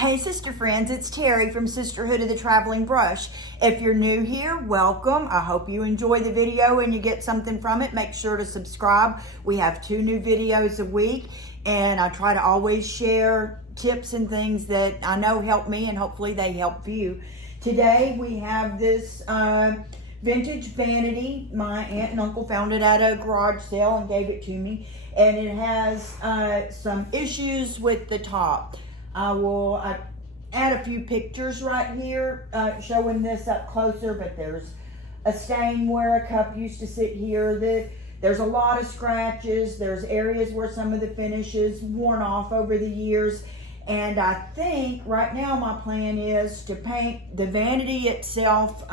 Hey sister friends, it's Terry from Sisterhood of the Traveling Brush. If you're new here, welcome. I hope you enjoy the video and you get something from it. Make sure to subscribe. We have 2 new videos a week and I try to always share tips and things that I know help me and hopefully they help you. Today we have this vintage vanity. My aunt and uncle found it at a garage sale and gave it to me. And it has some issues with the top. I will add a few pictures right here showing this up closer, but there's a stain where a cup used to sit here. There's a lot of scratches. There's areas where some of the finish is worn off over the years. And I think right now my plan is to paint the vanity itself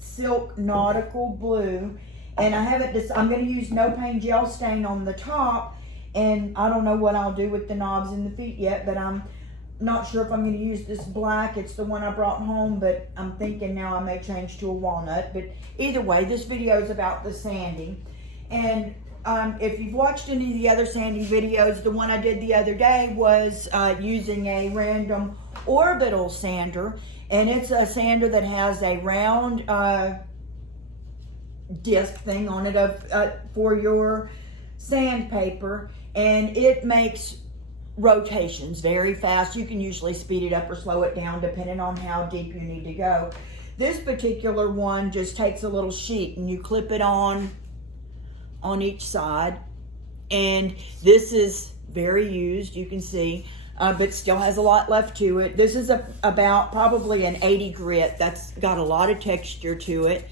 silk nautical blue. And I'm going to use no paint gel stain on the top. And I don't know what I'll do with the knobs and the feet yet, but I'm not sure if I'm going to use this black. It's the one I brought home, but I'm thinking now I may change to a walnut. But either way, this video is about the sanding. And if you've watched any of the other sanding videos, the one I did the other day was using a random orbital sander. And it's a sander that has a round disc thing on it for your sandpaper. And it makes rotations very fast. You can usually speed it up or slow it down depending on how deep you need to go. This particular one just takes a little sheet and you clip it on each side. And this is very used, you can see, but still has a lot left to it. This is about probably an 80 grit. That's got a lot of texture to it.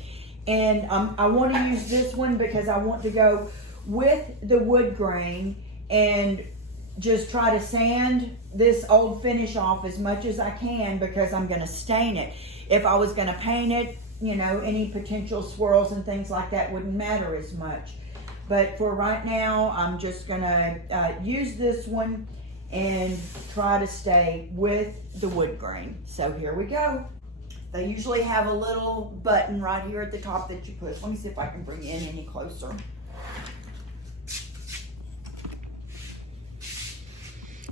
And I want to use this one because I want to go with the wood grain and just try to sand this old finish off as much as I can because I'm going to stain it. If I was going to paint it, you know, any potential swirls and things like that wouldn't matter as much. But for right now, I'm just going to use this one and try to stay with the wood grain. So here we go. They usually have a little button right here at the top that you push. Let me see if I can bring it in any closer.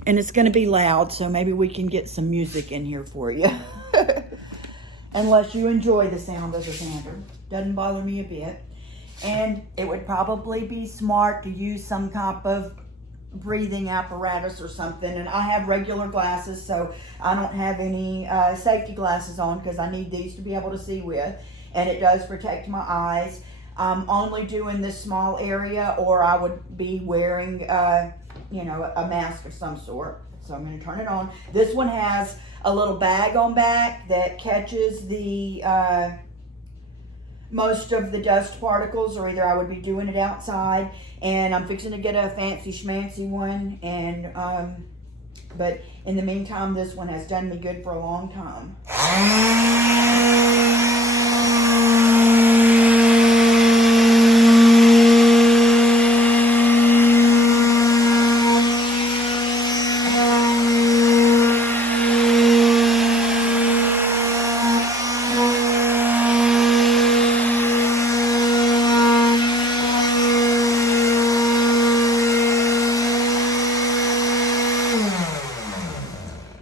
And it's going to be loud, so maybe we can get some music in here for you. Unless you enjoy the sound of the sander. Doesn't bother me a bit. And it would probably be smart to use some type of breathing apparatus or something. And I have regular glasses, so I don't have any safety glasses on because I need these to be able to see with. And it does protect my eyes. I'm only doing this small area, or I would be wearing you know, a mask of some sort. So I'm going to turn it on. This one has a little bag on back that catches the most of the dust particles, or either I would be doing it outside. And I'm fixing to get a fancy schmancy one. And but in the meantime, this one has done me good for a long time.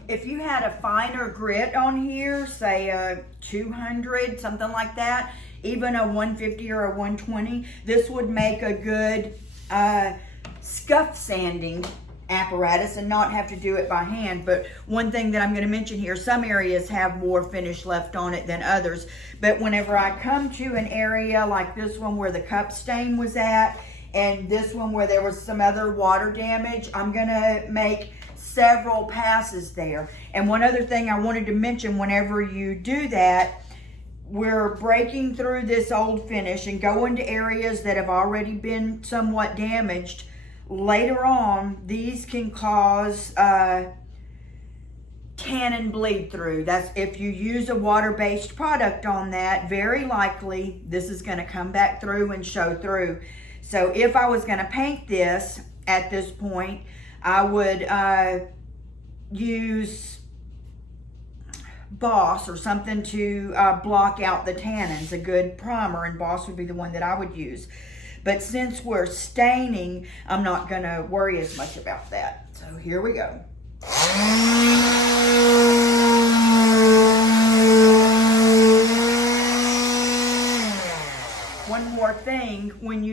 If you had a finer grit on here, say a 200, something like that, even a 150 or a 120, this would make a good scuff sanding apparatus and not have to do it by hand. But one thing that I'm going to mention here, some areas have more finish left on it than others. But whenever I come to an area like this one where the cup stain was at, and this one where there was some other water damage, I'm going to make several passes there. And one other thing I wanted to mention, whenever you do that, we're breaking through this old finish and going to areas that have already been somewhat damaged. Later on, these can cause tannin bleed through. That's if you use a water-based product on that, very likely this is going to come back through and show through. So if I was going to paint this at this point, I would use Boss or something to block out the tannins, a good primer, and Boss would be the one that I would use. But since we're staining, I'm not going to worry as much about that. So here we go.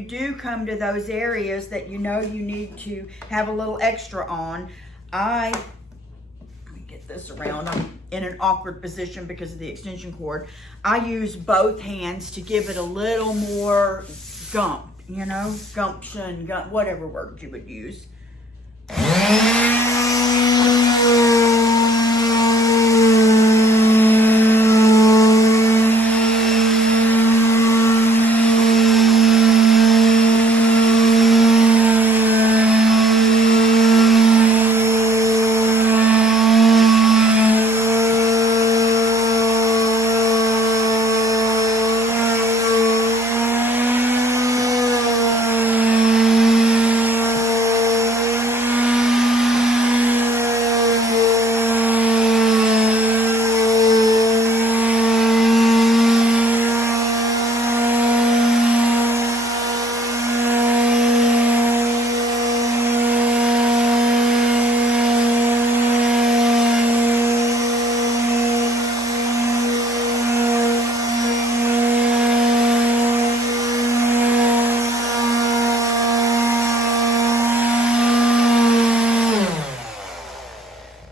do come to those areas that you know you need to have a little extra on, let me get this around. I'm in an awkward position because of the extension cord. I use both hands to give it a little more gump, you know, gumption, whatever word you would use.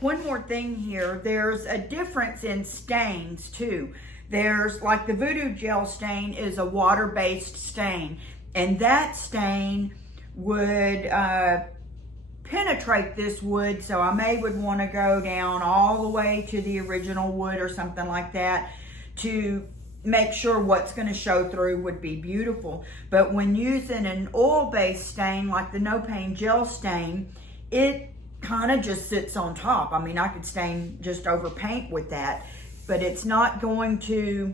One more thing here, there's a difference in stains too. There's like the Voodoo Gel stain is a water-based stain, and that stain would penetrate this wood, so I would want to go down all the way to the original wood or something like that to make sure what's going to show through would be beautiful. But when using an oil-based stain like the No Pain Gel stain, it kind of just sits on top. I mean, I could stain just over paint with that, but it's not going to,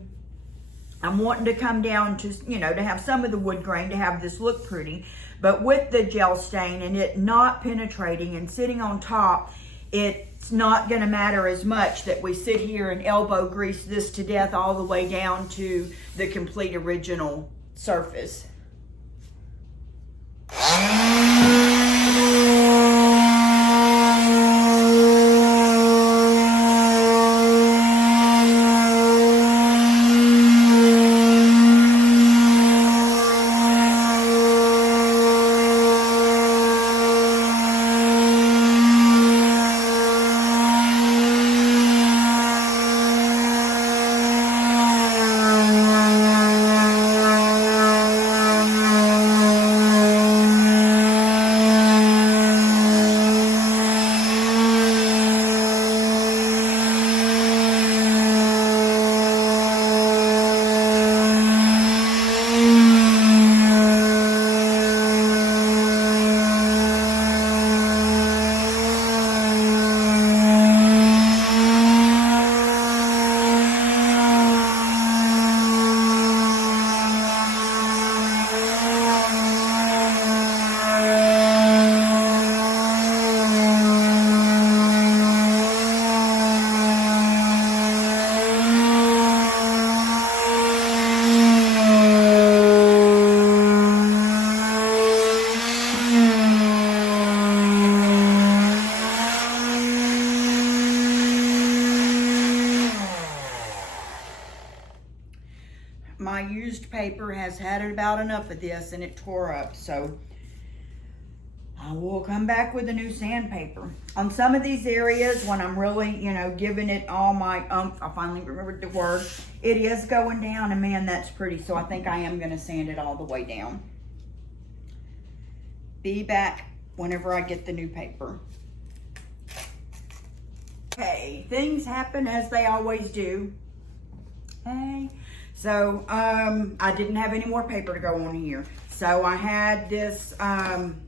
I'm wanting to come down to, you know, to have some of the wood grain to have this look pretty. But with the gel stain and it not penetrating and sitting on top, it's not going to matter as much that we sit here and elbow grease this to death all the way down to the complete original surface. My used paper has had about enough of this and it tore up, so I will come back with a new sandpaper. On some of these areas, when I'm really, you know, giving it all my I finally remembered the word, it is going down, and man, that's pretty, so I think I am going to sand it all the way down. Be back whenever I get the new paper. Okay, things happen as they always do. Hey. So, I didn't have any more paper to go on here. So I had this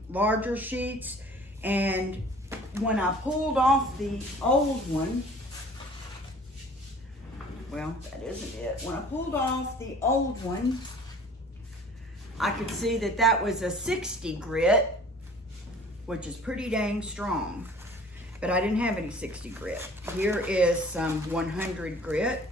larger sheets, and when I pulled off the old one, well, that isn't it. When I pulled off the old one, I could see that that was a 60 grit, which is pretty dang strong. But I didn't have any 60 grit. Here is some 100 grit.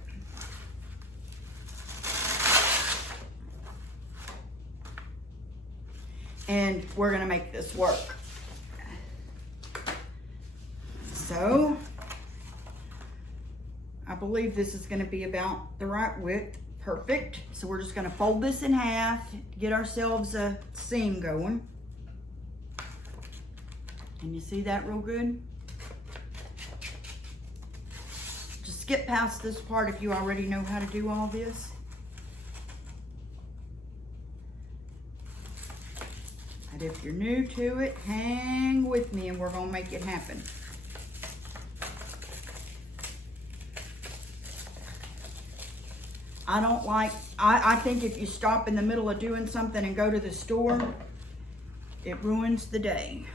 And we're gonna make this work. So, I believe this is gonna be about the right width Perfect. So we're just gonna fold this in half to get ourselves a seam going. Can you see that real good? Just skip past this part if you already know how to do all this. But if you're new to it, hang with me and we're gonna make it happen. I think if you stop in the middle of doing something and go to the store, it ruins the day.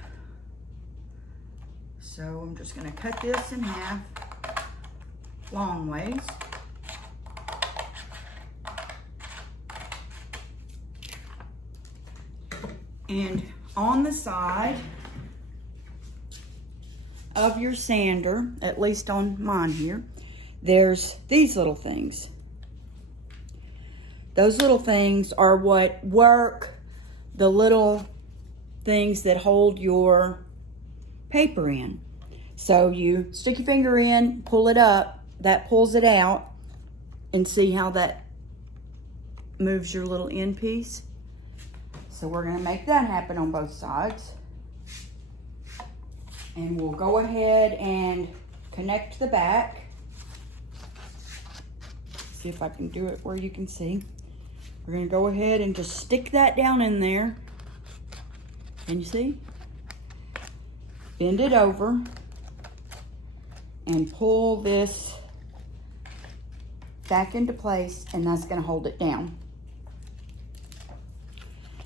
So I'm just gonna cut this in half, long ways. And on the side of your sander, at least on mine here, there's these little things. Those little things are what work the little things that hold your paper in. So you stick your finger in, pull it up, that pulls it out, and see how that moves your little end piece. So we're gonna make that happen on both sides. And we'll go ahead and connect the back. See if I can do it where you can see. We're gonna go ahead and just stick that down in there. Can you see? Bend it over and pull this back into place, and that's gonna hold it down.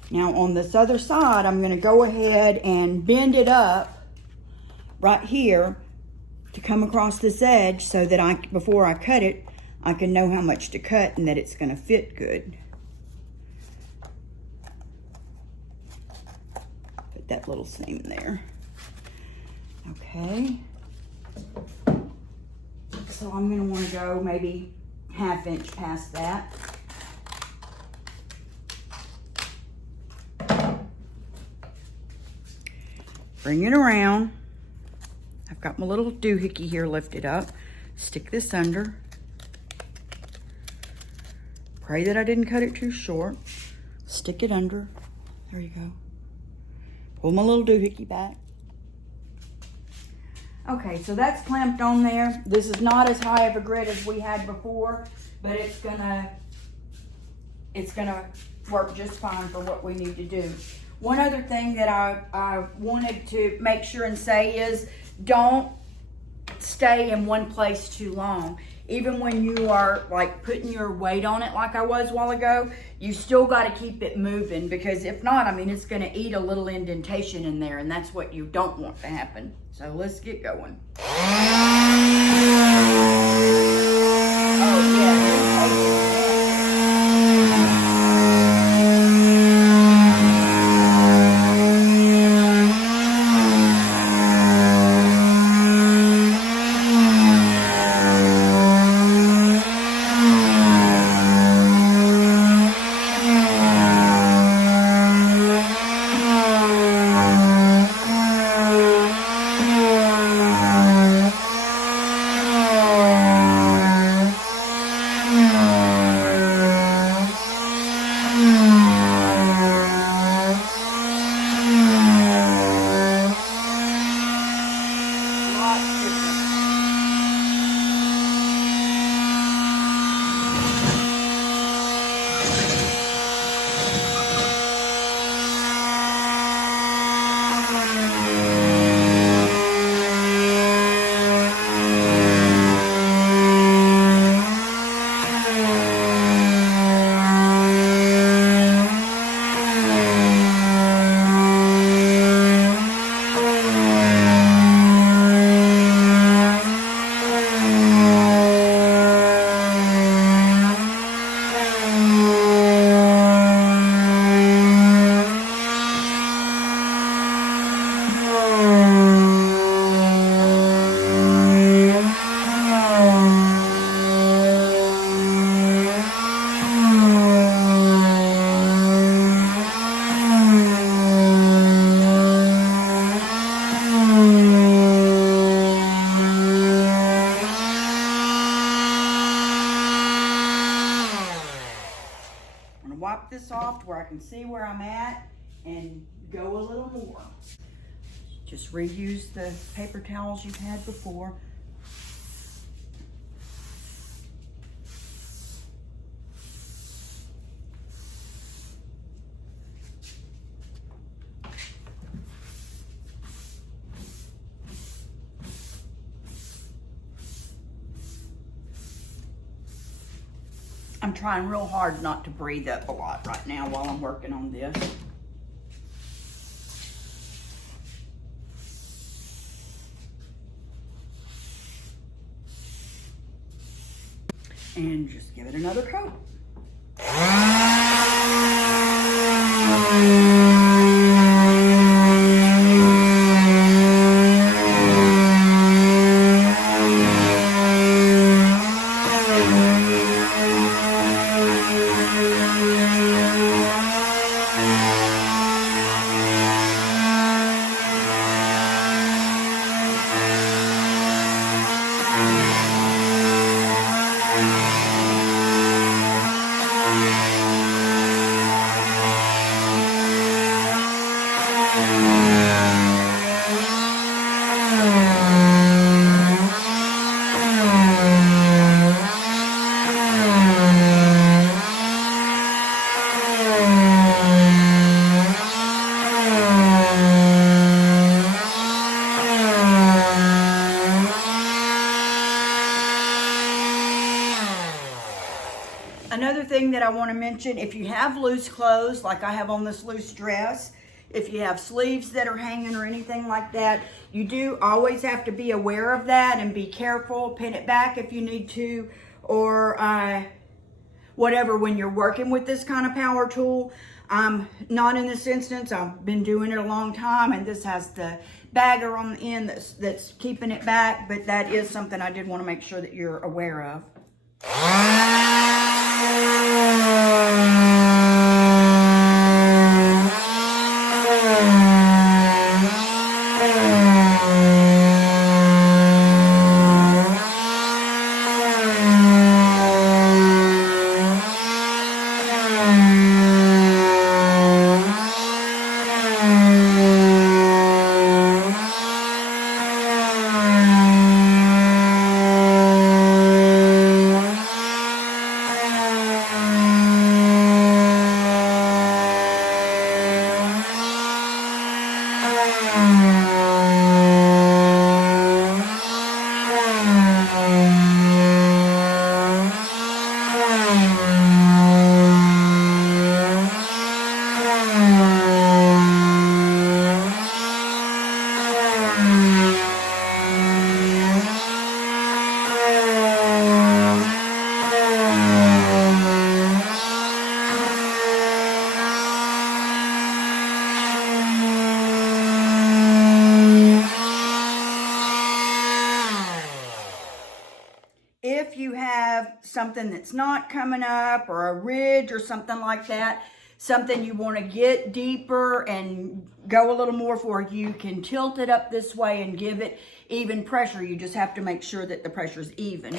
Now on this other side, I'm gonna go ahead and bend it up right here to come across this edge so that before I cut it, I can know how much to cut and that it's gonna fit good. Put that little seam there. Okay. So I'm gonna wanna go maybe 1/2 inch past that. Bring it around. I've got my little doohickey here lifted up. Stick this under. Pray that I didn't cut it too short. Stick it under. There you go. Pull my little doohickey back. Okay, so that's clamped on there. This is not as high of a grid as we had before, but it's gonna work just fine for what we need to do. One other thing that I wanted to make sure and say is don't stay in one place too long. Even when you are like putting your weight on it like I was a while ago, you still got to keep it moving, because if not, I mean, it's going to eat a little indentation in there, and that's what you don't want to happen. So let's get going. Oh yeah. wipe this off to where I can see where I'm at and go a little more. Just reuse the paper towels you've had before. I'm trying real hard not to breathe up a lot right now while I'm working on this. And just give it another coat. Another thing that I want to mention, if you have loose clothes, like I have on this loose dress, if you have sleeves that are hanging or anything like that, you do always have to be aware of that and be careful. Pin it back if you need to, or whatever when you're working with this kind of power tool. Not in this instance. I've been doing it a long time, and this has the bagger on the end that's keeping it back, but that is something I did want to make sure that you're aware of. If you have something that's not coming up, or a ridge or something like that, something you want to get deeper and go a little more for, you can tilt it up this way and give it even pressure. You just have to make sure that the pressure's even.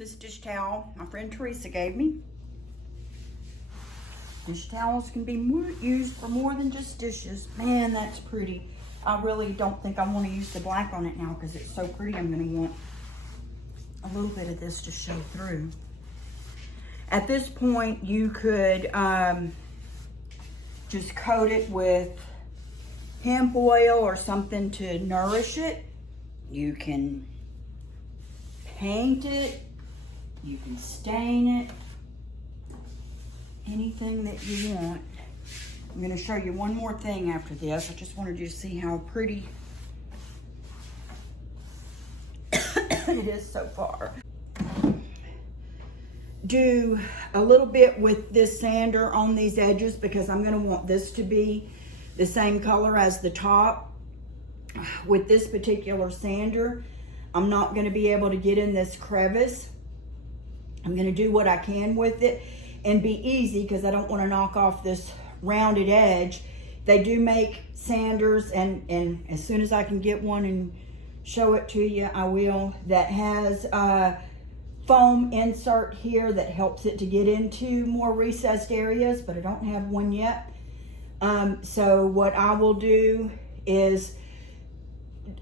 this dish towel my friend Teresa gave me. Dish towels can be used for more than just dishes. Man, that's pretty. I really don't think I want to use the black on it now because it's so pretty. I'm going to want a little bit of this to show through. At this point, you could just coat it with hemp oil or something to nourish it. You can paint it. You can stain it. Anything that you want. I'm going to show you one more thing after this. I just wanted you to see how pretty it is so far. Do a little bit with this sander on these edges because I'm going to want this to be the same color as the top. With this particular sander, I'm not going to be able to get in this crevice. I'm going to do what I can with it and be easy because I don't want to knock off this rounded edge. They do make sanders, and as soon as I can get one and show it to you, I will, that has a foam insert here that helps it to get into more recessed areas, but I don't have one yet. So what I will do is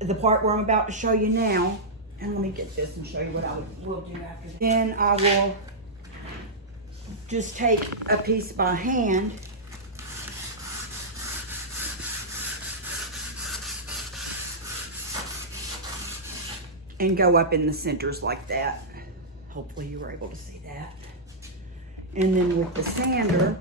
the part where I'm about to show you now, and let me get this and show you what I will do after that. Then I will just take a piece by hand and go up in the centers like that. Hopefully you were able to see that. And then with the sander,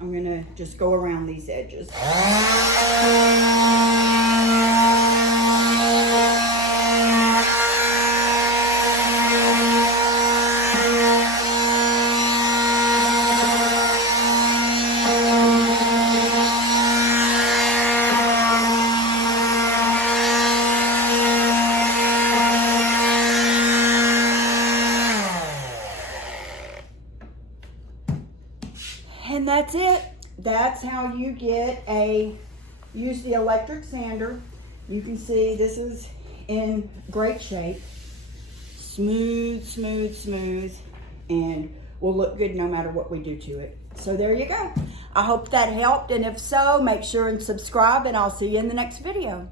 I'm going to just go around these edges. And that's it. That's how you use the electric sander. You can see this is in great shape. Smooth, smooth, smooth, and will look good no matter what we do to it. So there you go. I hope that helped, and if so, make sure and subscribe, and I'll see you in the next video.